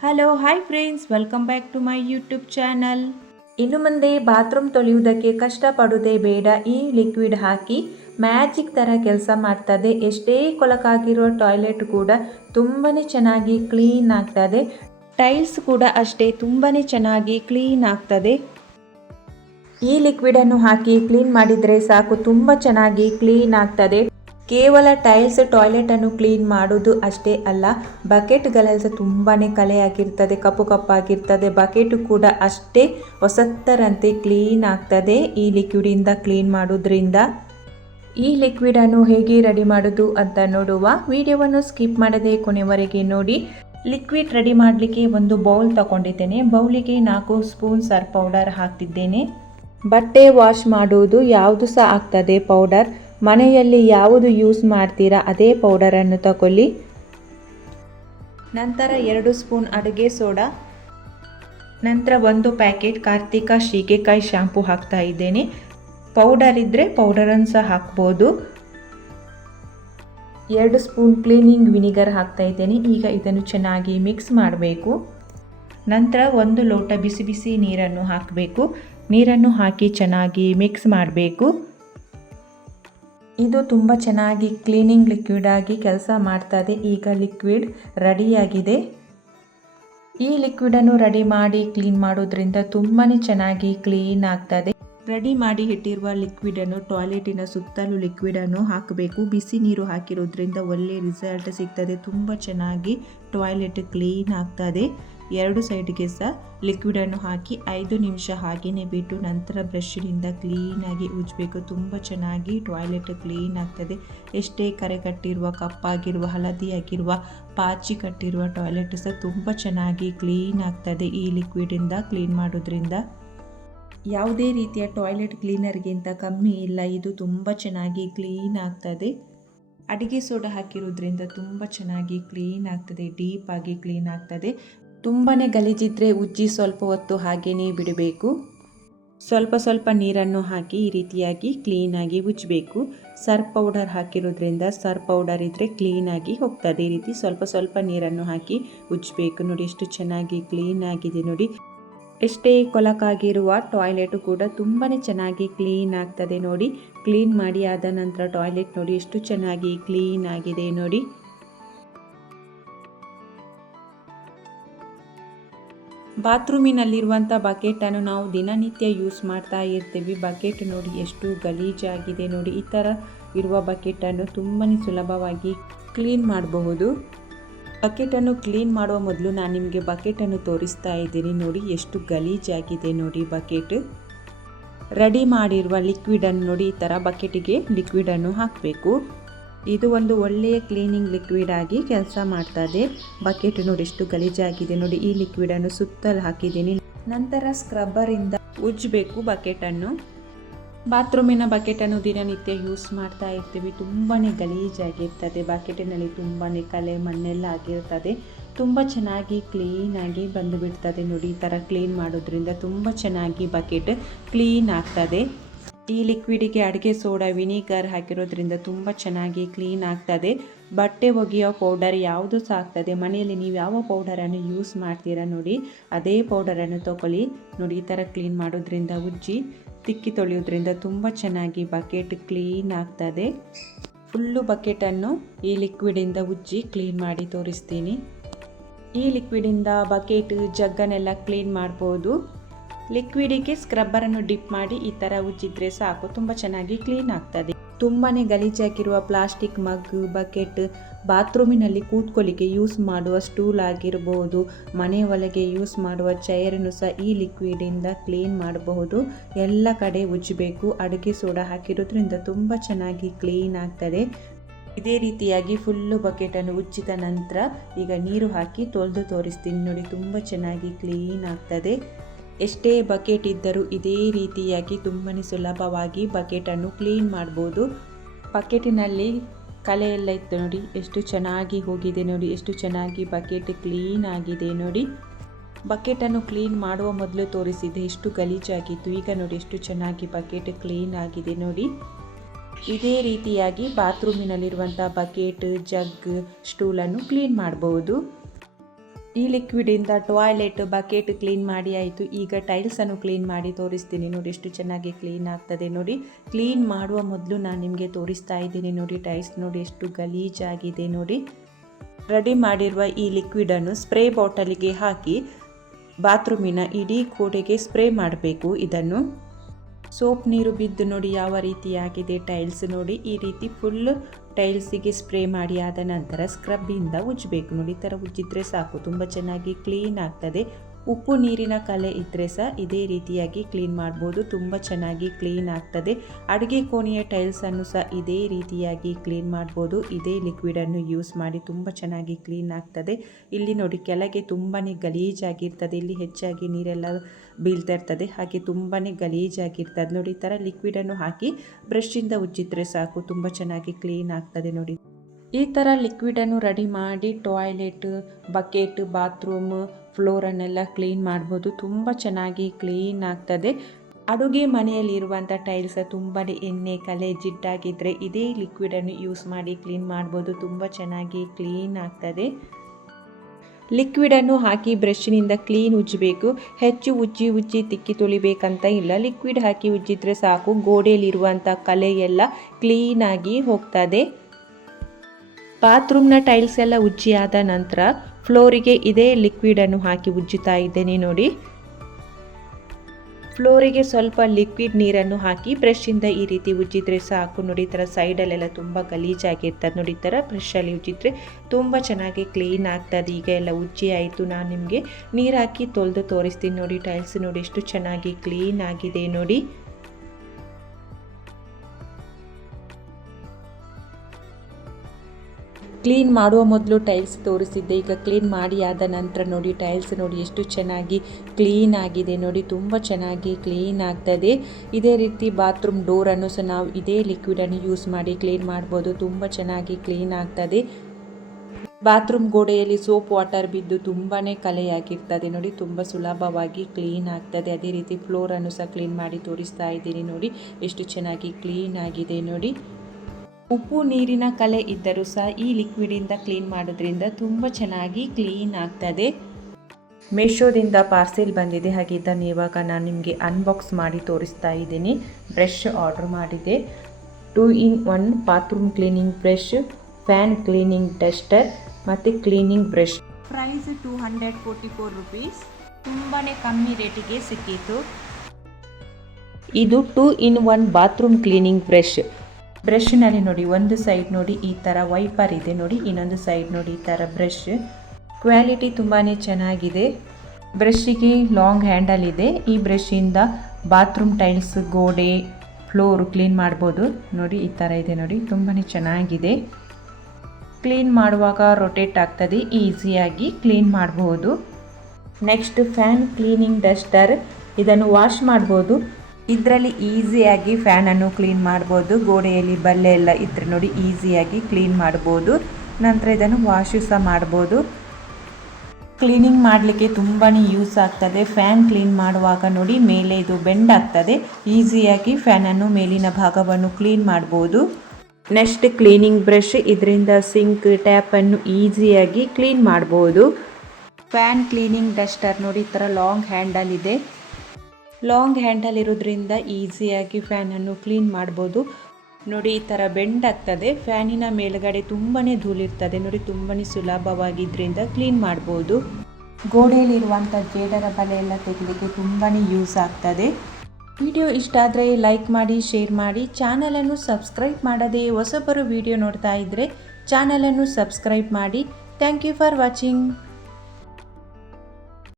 Hello hi friends welcome back to my YouTube channel ಇನ್ನು ಮುಂದೆ bathroom ತೊಳೆಯುವುದಕ್ಕೆ ಕಷ್ಟಪಡುವುದೇ ಬೇಡ. ಈ ಲಿಕ್ವಿಡ್ ಹಾಕಿ ಮ್ಯಾಜಿಕ್ ಥರ ಕೆಲಸ ಮಾಡ್ತದೆ. ಎಷ್ಟೇ ಕೊಳಕಾಗಿರೋ ಟಾಯ್ಲೆಟ್ ಕೂಡ ತುಂಬಾ ಚೆನ್ನಾಗಿ ಕ್ಲೀನ್ ಆಗ್ತದೆ. ಟೈಲ್ಸ್ ಕೂಡ ಅಷ್ಟೇ ತುಂಬಾ ಚೆನ್ನಾಗಿ ಕ್ಲೀನ್ ಆಗ್ತದೆ. ಈ ಲಿಕ್ವಿಡನ್ನು ಹಾಕಿ ಕ್ಲೀನ್ ಮಾಡಿದರೆ ಸಾಕು, ತುಂಬ ಚೆನ್ನಾಗಿ ಕ್ಲೀನ್ ಆಗ್ತದೆ. ಕೇವಲ ಟೈಲ್ಸ್ ಟಾಯ್ಲೆಟನ್ನು ಕ್ಲೀನ್ ಮಾಡೋದು ಅಷ್ಟೇ ಅಲ್ಲ ಬಕೆಟ್ಗಳೆಲ್ಲ ತುಂಬಾ ಕಲೆಯಾಗಿರ್ತದೆ, ಕಪ್ಪು ಕಪ್ಪಾಗಿರ್ತದೆ, ಬಕೆಟು ಕೂಡ ಅಷ್ಟೇ ಹೊಸತ್ತರಂತೆ ಕ್ಲೀನ್ ಆಗ್ತದೆ ಈ ಲಿಕ್ವಿಡಿಂದ ಕ್ಲೀನ್ ಮಾಡೋದ್ರಿಂದ. ಈ ಲಿಕ್ವಿಡನ್ನು ಹೇಗೆ ರೆಡಿ ಮಾಡೋದು ಅಂತ ನೋಡುವ ವಿಡಿಯೋವನ್ನು ಸ್ಕಿಪ್ ಮಾಡದೆ ಕೊನೆವರೆಗೆ ನೋಡಿ. ಲಿಕ್ವಿಡ್ ರೆಡಿ ಮಾಡಲಿಕ್ಕೆ ಒಂದು ಬೌಲ್ ತಗೊಂಡಿದ್ದೇನೆ, ಬೌಲಿಗೆ ನಾಲ್ಕು ಸ್ಪೂನ್ ಸರ್ ಪೌಡರ್ ಹಾಕ್ತಿದ್ದೇನೆ. ಬಟ್ಟೆ ವಾಶ್ ಮಾಡುವುದು ಯಾವುದು ಸಹ ಆಗ್ತದೆ ಪೌಡರ್. ಮನೆಯಲ್ಲಿ ಯಾವುದು ಯೂಸ್ ಮಾಡ್ತೀರಾ? ಅದೇ ಪೌಡರನ್ನು ತಗೊಳ್ಳಿ. ನಂತರ ಎರಡು ಸ್ಪೂನ್ ಅಡುಗೆ ಸೋಡಾ. ನಂತರ ಒಂದು ಪ್ಯಾಕೆಟ್ ಕಾರ್ತಿಕ ಶೀಗೆಕಾಯಿ ಶಾಂಪೂ ಹಾಕ್ತಾ ಇದ್ದೇನೆ. ಪೌಡರ್ ಇದ್ದರೆ ಪೌಡರನ್ನು ಸಹ ಹಾಕ್ಬೋದು. ಎರಡು ಸ್ಪೂನ್ ಕ್ಲೀನಿಂಗ್ ವಿನಿಗರ್ ಹಾಕ್ತಾ ಇದ್ದೇನೆ. ಈಗ ಇದನ್ನು ಚೆನ್ನಾಗಿ ಮಿಕ್ಸ್ ಮಾಡಬೇಕು. ನಂತರ ಒಂದು ಲೋಟ ಬಿಸಿ ಬಿಸಿ ನೀರನ್ನು ಹಾಕಬೇಕು. ನೀರನ್ನು ಹಾಕಿ ಚೆನ್ನಾಗಿ ಮಿಕ್ಸ್ ಮಾಡಬೇಕು. ಇದು ತುಂಬ ಚೆನ್ನಾಗಿ ಕ್ಲೀನಿಂಗ್ ಲಿಕ್ವಿಡ್ ಆಗಿ ಕೆಲಸ ಮಾಡ್ತದೆ ಈಗ ಲಿಕ್ವಿಡ್ ರೆಡಿಯಾಗಿದೆ ಈ ಲಿಕ್ವಿಡನ್ನು ರೆಡಿ ಮಾಡಿ ಕ್ಲೀನ್ ಮಾಡೋದ್ರಿಂದ ತುಂಬಾ ಚೆನ್ನಾಗಿ ಕ್ಲೀನ್ ಆಗ್ತದೆ ರೆಡಿ ಮಾಡಿ ಇಟ್ಟಿರುವ ಲಿಕ್ವಿಡನ್ನು ಟಾಯ್ಲೆಟಿನ ಸುತ್ತಲೂ ಲಿಕ್ವಿಡನ್ನು ಹಾಕಬೇಕು. ಬಿಸಿ ನೀರು ಹಾಕಿರೋದ್ರಿಂದ ಒಳ್ಳೆ ರಿಸಲ್ಟ್ ಸಿಗ್ತದೆ. ತುಂಬ ಚೆನ್ನಾಗಿ ಟಾಯ್ಲೆಟ್ ಕ್ಲೀನ್ ಆಗ್ತದೆ ಎರಡು ಸೈಡ್ಗೆ ಸಹ ಲಿಕ್ವಿಡನ್ನು ಹಾಕಿ ಐದು ನಿಮಿಷ ಹಾಗೆಯೇ ಬಿಟ್ಟು ನಂತರ ಬ್ರಷ್ನಿಂದ ಕ್ಲೀನಾಗಿ ಉಜ್ಜಬೇಕು ತುಂಬ ಚೆನ್ನಾಗಿ ಟಾಯ್ಲೆಟ್ ಕ್ಲೀನ್ ಆಗ್ತದೆ. ಎಷ್ಟೇ ಕರೆ ಕಟ್ಟಿರುವ, ಕಪ್ಪಾಗಿರುವ, ಹಳದಿಯಾಗಿರುವ, ಪಾಚಿ ಕಟ್ಟಿರುವ ಟಾಯ್ಲೆಟ್ ಸಹ ತುಂಬ ಚೆನ್ನಾಗಿ ಕ್ಲೀನ್ ಆಗ್ತದೆ ಈ ಲಿಕ್ವಿಡಿಂದ ಕ್ಲೀನ್ ಮಾಡೋದ್ರಿಂದ. ಯಾವುದೇ ರೀತಿಯ ಟಾಯ್ಲೆಟ್ ಕ್ಲೀನರ್ಗಿಂತ ಕಮ್ಮಿ ಇಲ್ಲ. ಇದು ತುಂಬ ಚೆನ್ನಾಗಿ ಕ್ಲೀನ್ ಆಗ್ತದೆ. ಅಡಿಗೆ ಸೋಡಾ ಹಾಕಿರೋದ್ರಿಂದ ತುಂಬ ಚೆನ್ನಾಗಿ ಕ್ಲೀನ್ ಆಗ್ತದೆ. ಡೀಪ್ ಆಗಿ ಕ್ಲೀನ್ ಆಗ್ತದೆ. ತುಂಬಾ ಗಲೀಜಿದ್ರೆ ಉಜ್ಜಿ ಸ್ವಲ್ಪ ಹೊತ್ತು ಹಾಗೆಯೇ ಬಿಡಬೇಕು. ಸ್ವಲ್ಪ ಸ್ವಲ್ಪ ನೀರನ್ನು ಹಾಕಿ ಈ ರೀತಿಯಾಗಿ ಕ್ಲೀನಾಗಿ ಉಜ್ಜಬೇಕು. ಸರ್ ಪೌಡರ್ ಹಾಕಿರೋದ್ರಿಂದ ಸರ್ ಪೌಡರ್ ಇದ್ದರೆ ಕ್ಲೀನಾಗಿ ಹೋಗ್ತದೆ. ಈ ರೀತಿ ಸ್ವಲ್ಪ ಸ್ವಲ್ಪ ನೀರನ್ನು ಹಾಕಿ ಉಜ್ಜಬೇಕು. ನೋಡಿ ಎಷ್ಟು ಚೆನ್ನಾಗಿ ಕ್ಲೀನ್ ಆಗಿದೆ ನೋಡಿ. ಎಷ್ಟೇ ಕೊಲಕಾಗಿರುವ ಟಾಯ್ಲೆಟು ಕೂಡ ತುಂಬಾ ಚೆನ್ನಾಗಿ ಕ್ಲೀನ್ ಆಗ್ತದೆ ನೋಡಿ. ಕ್ಲೀನ್ ಮಾಡಿ ಆದ ನಂತರ ಟಾಯ್ಲೆಟ್ ನೋಡಿ ಎಷ್ಟು ಚೆನ್ನಾಗಿ ಕ್ಲೀನ್ ಆಗಿದೆ ನೋಡಿ. ಬಾತ್ರೂಮಿನಲ್ಲಿರುವಂಥ ಬಕೆಟನ್ನು ನಾವು ದಿನನಿತ್ಯ ಯೂಸ್ ಮಾಡ್ತಾ ಇರ್ತೀವಿ. ಬಕೆಟ್ ನೋಡಿ ಎಷ್ಟು ಗಲೀಜಾಗಿದೆ ನೋಡಿ. ಈ ಥರ ಇರುವ ಬಕೆಟನ್ನು ತುಂಬಾ ಸುಲಭವಾಗಿ ಕ್ಲೀನ್ ಮಾಡಬಹುದು. ಬಕೆಟನ್ನು ಕ್ಲೀನ್ ಮಾಡುವ ಮೊದಲು ನಾನು ನಿಮಗೆ ಬಕೆಟನ್ನು ತೋರಿಸ್ತಾ ಇದ್ದೀನಿ ನೋಡಿ. ಎಷ್ಟು ಗಲೀಜಾಗಿದೆ ನೋಡಿ ಬಕೆಟ್. ರೆಡಿ ಮಾಡಿರುವ ಲಿಕ್ವಿಡನ್ನು ನೋಡಿ. ಈ ಥರ ಬಕೆಟಿಗೆ ಲಿಕ್ವಿಡನ್ನು ಹಾಕಬೇಕು. ಇದು ಒಂದು ಒಳ್ಳೆಯ ಕ್ಲೀನಿಂಗ್ ಲಿಕ್ವಿಡ್ ಆಗಿ ಕೆಲಸ ಮಾಡ್ತದೆ ಬಕೆಟ್ ನೋಡಿ ಎಷ್ಟು ಗಲೀಜಾಗಿದೆ ನೋಡಿ, ಈ ಲಿಕ್ವಿಡ್ ಅನ್ನು ಸುತ್ತಲು ಹಾಕಿದ್ದೀನಿ. ನಂತರ ಸ್ಕ್ರಬ್ಬರ್ ಇಂದ ಉಜ್ಜಬೇಕು ಬಕೆಟನ್ನು ಬಾತ್ರೂಮಿನ ಬಕೆಟ್ ಅನ್ನು ದಿನನಿತ್ಯ ಯೂಸ್ ಮಾಡ್ತಾ ಇರ್ತೀವಿ. ತುಂಬಾ ಗಲೀಜಾಗಿರ್ತದೆ ಬಕೆಟಿನಲ್ಲಿ ತುಂಬಾ ಕಲೆ ಮಣ್ಣೆಲ್ಲ ಆಗಿರ್ತದೆ. ತುಂಬ ಚೆನ್ನಾಗಿ ಕ್ಲೀನಾಗಿ ಬಂದು ಬಿಡ್ತದೆ. ನೋಡಿ, ಈ ಥರ ಕ್ಲೀನ್ ಮಾಡೋದ್ರಿಂದ ತುಂಬ ಚೆನ್ನಾಗಿ ಬಕೆಟ್ ಕ್ಲೀನ್ ಆಗ್ತದೆ. ಈ ಲಿಕ್ವಿಡಿಗೆ ಅಡುಗೆ ಸೋಡಾ ವಿನಿಗರ್ ಹಾಕಿರೋದ್ರಿಂದ ತುಂಬ ಚೆನ್ನಾಗಿ ಕ್ಲೀನ್ ಆಗ್ತದೆ. ಬಟ್ಟೆ ಒಗೆಯೋ ಪೌಡರ್ ಯಾವುದು ಸಹ ಆಗ್ತದೆ. ಮನೆಯಲ್ಲಿ ನೀವು ಯಾವ ಪೌಡರನ್ನು ಯೂಸ್ ಮಾಡ್ತೀರಾ ನೋಡಿ, ಅದೇ ಪೌಡರನ್ನು ತಗೊಳ್ಳಿ. ನೋಡಿ, ಈ ಥರ ಕ್ಲೀನ್ ಮಾಡೋದ್ರಿಂದ ಉಜ್ಜಿ, ತಿಕ್ಕಿ ತೊಳೆಯೋದ್ರಿಂದ ತುಂಬ ಚೆನ್ನಾಗಿ ಬಕೆಟ್ ಕ್ಲೀನ್ ಆಗ್ತದೆ. ಫುಲ್ಲು ಬಕೆಟನ್ನು ಈ ಲಿಕ್ವಿಡಿಂದ ಉಜ್ಜಿ ಕ್ಲೀನ್ ಮಾಡಿ ತೋರಿಸ್ತೀನಿ. ಈ ಲಿಕ್ವಿಡಿಂದ ಬಕೆಟ್ ಜಗ್ಗನ್ನೆಲ್ಲ ಕ್ಲೀನ್ ಮಾಡ್ಬೋದು. ಲಿಕ್ವಿಡಿಗೆ ಸ್ಕ್ರಬ್ಬರನ್ನು ಡಿಪ್ ಮಾಡಿ ಈ ತರ ಉಜ್ಜಿದ್ರೆ ಸಾಕು. ತುಂಬಾ ಚೆನ್ನಾಗಿ ಕ್ಲೀನ್ ಆಗ್ತದೆ. ತುಂಬಾ ಗಲೀಜಾಗಿರುವ ಪ್ಲಾಸ್ಟಿಕ್ ಮಗ್ ಬಕೆಟ್ ಬಾತ್ರೂಮಿನಲ್ಲಿ ಕೂತ್ಕೊಳ್ಳಿಕ್ಕೆ ಯೂಸ್ ಮಾಡುವ ಸ್ಟೂಲ್ ಆಗಿರಬಹುದು ಮನೆ ಒಳಗೆ ಯೂಸ್ ಮಾಡುವ ಚೇರನ್ನು ಸಹ ಈ ಲಿಕ್ವಿಡಿಂದ ಕ್ಲೀನ್ ಮಾಡಬಹುದು. ಎಲ್ಲ ಕಡೆ ಉಜ್ಜಬೇಕು. ಅಡುಗೆ ಸೋಡಾ ಹಾಕಿರೋದ್ರಿಂದ ತುಂಬ ಚೆನ್ನಾಗಿ ಕ್ಲೀನ್ ಆಗ್ತದೆ. ಇದೇ ರೀತಿಯಾಗಿ ಫುಲ್ಲು ಬಕೆಟನ್ನು ಉಜ್ಜಿದ ನಂತರ ಈಗ ನೀರು ಹಾಕಿ ತೊಳೆದು ತೋರಿಸ್ತೀನಿ ನೋಡಿ, ತುಂಬ ಚೆನ್ನಾಗಿ ಕ್ಲೀನ್ ಆಗ್ತದೆ. ಎಷ್ಟೇ ಬಕೆಟ್ ಇದ್ದರೂ ಇದೇ ರೀತಿಯಾಗಿ ತುಂಬಾ ಸುಲಭವಾಗಿ ಬಕೆಟನ್ನು ಕ್ಲೀನ್ ಮಾಡ್ಬೋದು. ಬಕೆಟಿನಲ್ಲಿ ಕಲೆ ಎಲ್ಲ ಇತ್ತು ನೋಡಿ. ಎಷ್ಟು ಚೆನ್ನಾಗಿ ಹೋಗಿದೆ ನೋಡಿ. ಎಷ್ಟು ಚೆನ್ನಾಗಿ ಬಕೆಟ್ ಕ್ಲೀನ್ ಆಗಿದೆ ನೋಡಿ. ಬಕೆಟನ್ನು ಕ್ಲೀನ್ ಮಾಡುವ ಮೊದಲು ತೋರಿಸಿದೆ ಎಷ್ಟು ಗಲೀಜಾಗಿತ್ತು. ಈಗ ನೋಡಿ ಎಷ್ಟು ಚೆನ್ನಾಗಿ ಬಕೆಟ್ ಕ್ಲೀನ್ ಆಗಿದೆ ನೋಡಿ. ಇದೇ ರೀತಿಯಾಗಿ ಬಾತ್ರೂಮಿನಲ್ಲಿರುವಂಥ ಬಕೆಟ್, ಜಗ್, ಸ್ಟೂಲನ್ನು ಕ್ಲೀನ್ ಮಾಡಬಹುದು ಈ ಲಿಕ್ವಿಡಿಂದ ಟಾಯ್ಲೆಟ್ ಬಕೆಟ್ ಕ್ಲೀನ್ ಮಾಡಿ ಆಯಿತು. ಈಗ ಟೈಲ್ಸನ್ನು ಕ್ಲೀನ್ ಮಾಡಿ ತೋರಿಸ್ತೀನಿ ನೋಡಿ ಎಷ್ಟು ಚೆನ್ನಾಗಿ ಕ್ಲೀನ್ ಆಗ್ತದೆ ನೋಡಿ. ಕ್ಲೀನ್ ಮಾಡುವ ಮೊದಲು ನಾನು ನಿಮಗೆ ತೋರಿಸ್ತಾ ಇದ್ದೀನಿ ನೋಡಿ ಟೈಲ್ಸ್ ನೋಡಿ ಎಷ್ಟು ಗಲೀಜಾಗಿದೆ ನೋಡಿ. ರೆಡಿ ಮಾಡಿರುವ ಈ ಲಿಕ್ವಿಡನ್ನು ಸ್ಪ್ರೇ ಬಾಟಲಿಗೆ ಹಾಕಿ ಬಾತ್ರೂಮಿನ ಇಡೀ ಕೋಡೆಗೆ ಸ್ಪ್ರೇ ಮಾಡಬೇಕು ಇದನ್ನು. ಸೋಪ್ ನೀರು ಬಿದ್ದು ನೋಡಿ ಯಾವ ರೀತಿಯಾಗಿದೆ ಟೈಲ್ಸ್ ನೋಡಿ. ಈ ರೀತಿ ಫುಲ್ ಟೈಲ್ಸಿಗೆ ಸ್ಪ್ರೇ ಮಾಡಿ ಆದ ನಂತರ ಸ್ಕ್ರಬ್ಬಿಂದ ಉಜ್ಜಬೇಕು. ನೋಡಿ, ಈ ಥರ ಉಜ್ಜಿದ್ರೆ ಸಾಕು. ತುಂಬ ಚೆನ್ನಾಗಿ ಕ್ಲೀನ್ ಆಗ್ತದೆ. ಉಪ್ಪು ನೀರಿನ ಕಲೆ ಇದ್ದರೆ ಸಹ ಇದೇ ರೀತಿಯಾಗಿ ಕ್ಲೀನ್ ಮಾಡ್ಬೋದು. ತುಂಬ ಚೆನ್ನಾಗಿ ಕ್ಲೀನ್ ಆಗ್ತದೆ. ಅಡುಗೆ ಕೋಣೆಯ ಟೈಲ್ಸನ್ನು ಸಹ ಇದೇ ರೀತಿಯಾಗಿ ಕ್ಲೀನ್ ಮಾಡ್ಬೋದು. ಇದೇ ಲಿಕ್ವಿಡನ್ನು ಯೂಸ್ ಮಾಡಿ ತುಂಬ ಚೆನ್ನಾಗಿ ಕ್ಲೀನ್ ಆಗ್ತದೆ. ಇಲ್ಲಿ ನೋಡಿ, ಕೆಳಗೆ ತುಂಬಾ ಗಲೀಜಾಗಿರ್ತದೆ. ಇಲ್ಲಿ ಹೆಚ್ಚಾಗಿ ನೀರೆಲ್ಲ ಬೀಳ್ತಾ ಇರ್ತದೆ. ಹಾಗೆ ತುಂಬಾ ಗಲೀಜಾಗಿರ್ತದೆ. ನೋಡಿ, ಈ ಥರ ಲಿಕ್ವಿಡನ್ನು ಹಾಕಿ ಬ್ರಷಿಂದ ಉಜ್ಜಿದ್ರೆ ಸಾಕು. ತುಂಬ ಚೆನ್ನಾಗಿ ಕ್ಲೀನ್ ಆಗ್ತದೆ ನೋಡಿ. ಈ ಥರ ಲಿಕ್ವಿಡನ್ನು ರೆಡಿ ಮಾಡಿ ಟಾಯ್ಲೆಟ್ ಬಕೆಟ್ ಬಾತ್ರೂಮ್ ಫ್ಲೋರನ್ನೆಲ್ಲ ಕ್ಲೀನ್ ಮಾಡ್ಬೋದು. ತುಂಬ ಚೆನ್ನಾಗಿ ಕ್ಲೀನ್ ಆಗ್ತದೆ. ಅಡುಗೆ ಮನೆಯಲ್ಲಿರುವಂಥ ಟೈಲ್ಸ್ ತುಂಬಾ ಎಣ್ಣೆ, ಕಲೆ ಜಿಡ್ಡಾಗಿದ್ದರೆ ಇದೇ ಲಿಕ್ವಿಡನ್ನು ಯೂಸ್ ಮಾಡಿ ಕ್ಲೀನ್ ಮಾಡ್ಬೋದು. ತುಂಬ ಚೆನ್ನಾಗಿ ಕ್ಲೀನ್ ಆಗ್ತದೆ. ಲಿಕ್ವಿಡನ್ನು ಹಾಕಿ ಬ್ರಷ್ನಿಂದ ಕ್ಲೀನ್ ಉಜ್ಜಬೇಕು. ಹೆಚ್ಚು ಉಜ್ಜಿ ಉಜ್ಜಿ ತಿಕ್ಕಿ ತೊಳಿಬೇಕಂತ ಇಲ್ಲ. ಲಿಕ್ವಿಡ್ ಹಾಕಿ ಉಜ್ಜಿದ್ರೆ ಸಾಕು. ಗೋಡೆಯಲ್ಲಿರುವಂಥ ಕಲೆ ಎಲ್ಲ ಕ್ಲೀನಾಗಿ ಹೋಗ್ತದೆ. ಬಾತ್ರೂಮ್ನ ಟೈಲ್ಸ್ ಎಲ್ಲ ಉಜ್ಜಿ ಆದ ನಂತರ ಫ್ಲೋರಿಗೆ ಇದೇ ಲಿಕ್ವಿಡನ್ನು ಹಾಕಿ ಉಜ್ಜುತ್ತಾ ಇದ್ದೇನೆ ನೋಡಿ. ಫ್ಲೋರಿಗೆ ಸ್ವಲ್ಪ ಲಿಕ್ವಿಡ್ ನೀರನ್ನು ಹಾಕಿ ಬ್ರಷಿಂದ ಈ ರೀತಿ ಉಜ್ಜಿದ್ರೆ ಸಾಕು. ನೋಡಿ, ಈ ಥರ ಸೈಡಲ್ಲೆಲ್ಲ ತುಂಬ ಗಲೀಜಾಗಿರ್ತದೆ ನೋಡಿ, ಈ ಥರ ಬ್ರಷಲ್ಲಿ ಉಜ್ಜಿದ್ರೆ ತುಂಬ ಚೆನ್ನಾಗಿ ಕ್ಲೀನ್ ಆಗ್ತದೆ. ಈಗ ಎಲ್ಲ ಉಜ್ಜಿ ಆಯಿತು. ನಾನು ನಿಮಗೆ ನೀರು ಹಾಕಿ ತೊಳೆದು ತೋರಿಸ್ತೀನಿ ನೋಡಿ ಟೈಲ್ಸ್ ನೋಡಿ, ಎಷ್ಟು ಚೆನ್ನಾಗಿ ಕ್ಲೀನ್ ಆಗಿದೆ ನೋಡಿ. ಕ್ಲೀನ್ ಮಾಡುವ ಮೊದಲು ಟೈಲ್ಸ್ ತೋರಿಸಿದ್ದೆ. ಈಗ ಕ್ಲೀನ್ ಮಾಡಿ ಆದ ನಂತರ ನೋಡಿ ಟೈಲ್ಸ್ ನೋಡಿ ಎಷ್ಟು ಚೆನ್ನಾಗಿ ಕ್ಲೀನ್ ಆಗಿದೆ. ನೋಡಿ, ತುಂಬ ಚೆನ್ನಾಗಿ ಕ್ಲೀನ್ ಆಗ್ತದೆ. ಇದೇ ರೀತಿ ಬಾತ್ರೂಮ್ ಡೋರನ್ನು ಸಹ ನಾವು ಇದೇ ಲಿಕ್ವಿಡನ್ನು ಯೂಸ್ ಮಾಡಿ ಕ್ಲೀನ್ ಮಾಡ್ಬೋದು. ತುಂಬ ಚೆನ್ನಾಗಿ ಕ್ಲೀನ್ ಆಗ್ತದೆ. ಬಾತ್ರೂಮ್ ಗೋಡೆಯಲ್ಲಿ ಸೋಪ್ ವಾಟರ್ ಬಿದ್ದು ತುಂಬಾ ಕಲೆಯಾಗಿರ್ತದೆ. ನೋಡಿ, ತುಂಬ ಸುಲಭವಾಗಿ ಕ್ಲೀನ್ ಆಗ್ತದೆ. ಅದೇ ರೀತಿ ಫ್ಲೋರನ್ನು ಸಹ ಕ್ಲೀನ್ ಮಾಡಿ ತೋರಿಸ್ತಾ ಇದ್ದೀನಿ. ನೋಡಿ, ಎಷ್ಟು ಚೆನ್ನಾಗಿ ಕ್ಲೀನ್ ಆಗಿದೆ. ನೋಡಿ. ಉಪ್ಪು ನೀರಿನ ಕಲೆ ಇದ್ದರೂ ಸಹ ಈ ಲಿಕ್ವಿಡಿಂದ ಕ್ಲೀನ್ ಮಾಡೋದ್ರಿಂದ ತುಂಬ ಚೆನ್ನಾಗಿ ಕ್ಲೀನ್ ಆಗ್ತದೆ. ಮೇಶೋದಿಂದ ಪಾರ್ಸೆಲ್ ಬಂದಿದೆ. ಹಾಗಿದ್ದನ್ನು ಇವಾಗ ನಾನು ನಿಮಗೆ ಅನ್ಬಾಕ್ಸ್ ಮಾಡಿ ತೋರಿಸ್ತಾ ಇದ್ದೀನಿ. ಬ್ರಷ್ ಆರ್ಡರ್ ಮಾಡಿದೆ. Two in one bathroom cleaning brush fan cleaning duster ಮತ್ತು cleaning brush price two hundred forty four rupees ತುಂಬಾ ಕಮ್ಮಿ ರೇಟಿಗೆ ಸಿಕ್ಕಿತು ಇದು two in one bathroom cleaning brush ಬ್ರಷ್ನಲ್ಲಿ ನೋಡಿ, ಒಂದು ಸೈಡ್ ನೋಡಿ ಈ ಥರ ವೈಪರ್ ಇದೆ ನೋಡಿ, ಇನ್ನೊಂದು ಸೈಡ್ ನೋಡಿ ಈ ಥರ ಬ್ರಷ್. ಕ್ವಾಲಿಟಿ ತುಂಬಾ ಚೆನ್ನಾಗಿದೆ. ಬ್ರಷ್ಗೆ ಲಾಂಗ್ ಹ್ಯಾಂಡಲ್ ಇದೆ. ಈ ಬ್ರಷಿಂದ ಬಾತ್ರೂಮ್ ಟೈಲ್ಸ್, ಗೋಡೆ, ಫ್ಲೋರ್ ಕ್ಲೀನ್ ಮಾಡ್ಬೋದು. ನೋಡಿ, ಈ ಥರ ಇದೆ ನೋಡಿ ತುಂಬಾ ಚೆನ್ನಾಗಿದೆ. ಕ್ಲೀನ್ ಮಾಡುವಾಗ ರೊಟೇಟ್ ಆಗ್ತದೆ, ಈಸಿಯಾಗಿ ಕ್ಲೀನ್ ಮಾಡಬಹುದು ನೆಕ್ಸ್ಟ್ ಫ್ಯಾನ್ ಕ್ಲೀನಿಂಗ್ ಡಸ್ಟರ್. ಇದನ್ನು ವಾಶ್ ಮಾಡ್ಬೋದು. ಇದರಲ್ಲಿ ಈಸಿಯಾಗಿ ಫ್ಯಾನನ್ನು ಕ್ಲೀನ್ ಮಾಡ್ಬೋದು, ಗೋಡೆಯಲ್ಲಿ ಬಲ್ಲೆ ಎಲ್ಲ ಇದ್ರೆ ನೋಡಿ ಈಸಿಯಾಗಿ ಕ್ಲೀನ್ ಮಾಡ್ಬೋದು, ನಂತರ ಇದನ್ನು ವಾಶು ಸಹ ಮಾಡ್ಬೋದು. ಕ್ಲೀನಿಂಗ್ ಮಾಡಲಿಕ್ಕೆ ತುಂಬಾ ಯೂಸ್ ಆಗ್ತದೆ. ಫ್ಯಾನ್ ಕ್ಲೀನ್ ಮಾಡುವಾಗ ನೋಡಿ ಮೇಲೆ ಇದು ಬೆಂಡ್ ಆಗ್ತದೆ. ಈಸಿಯಾಗಿ ಫ್ಯಾನನ್ನು ಮೇಲಿನ ಭಾಗವನ್ನು ಕ್ಲೀನ್ ಮಾಡ್ಬೋದು. ನೆಕ್ಸ್ಟ್ ಕ್ಲೀನಿಂಗ್ ಬ್ರಷ್, ಇದರಿಂದ ಸಿಂಕ್ ಟ್ಯಾಪನ್ನು ಈಸಿಯಾಗಿ ಕ್ಲೀನ್ ಮಾಡ್ಬೋದು. ಫ್ಯಾನ್ ಕ್ಲೀನಿಂಗ್ ಡಸ್ಟರ್ ನೋಡಿ ಈ ಥರ ಲಾಂಗ್ ಹ್ಯಾಂಡಲ್ ಇದೆ. ಲಾಂಗ್ ಹ್ಯಾಂಡಲ್ ಇರೋದ್ರಿಂದ ಈಸಿಯಾಗಿ ಫ್ಯಾನನ್ನು ಕ್ಲೀನ್ ಮಾಡ್ಬೋದು. ನೋಡಿ, ಈ ಥರ ಬೆಂಡ್ ಆಗ್ತದೆ ಫ್ಯಾನಿನ ಮೇಲುಗಡೆ ತುಂಬಾ ಧೂಳಿರ್ತದೆ. ನೋಡಿ ತುಂಬಾ ಸುಲಭವಾಗಿದ್ದರಿಂದ ಕ್ಲೀನ್ ಮಾಡ್ಬೋದು. ಗೋಡೆಯಲ್ಲಿರುವಂಥ ಜೇಡರ ಬಲೆ ಎಲ್ಲ ತೆಗಲಿಕ್ಕೆ ತುಂಬಾ ಯೂಸ್ ಆಗ್ತದೆ. ವಿಡಿಯೋ ಇಷ್ಟ ಆದರೆ ಲೈಕ್ ಮಾಡಿ, ಶೇರ್ ಮಾಡಿ. ಚಾನಲನ್ನು ಸಬ್ಸ್ಕ್ರೈಬ್ ಮಾಡದೆ ಹೊಸಬರು ವಿಡಿಯೋ ನೋಡ್ತಾ ಇದ್ದರೆ ಚಾನಲನ್ನು ಸಬ್ಸ್ಕ್ರೈಬ್ ಮಾಡಿ. Thank you for watching.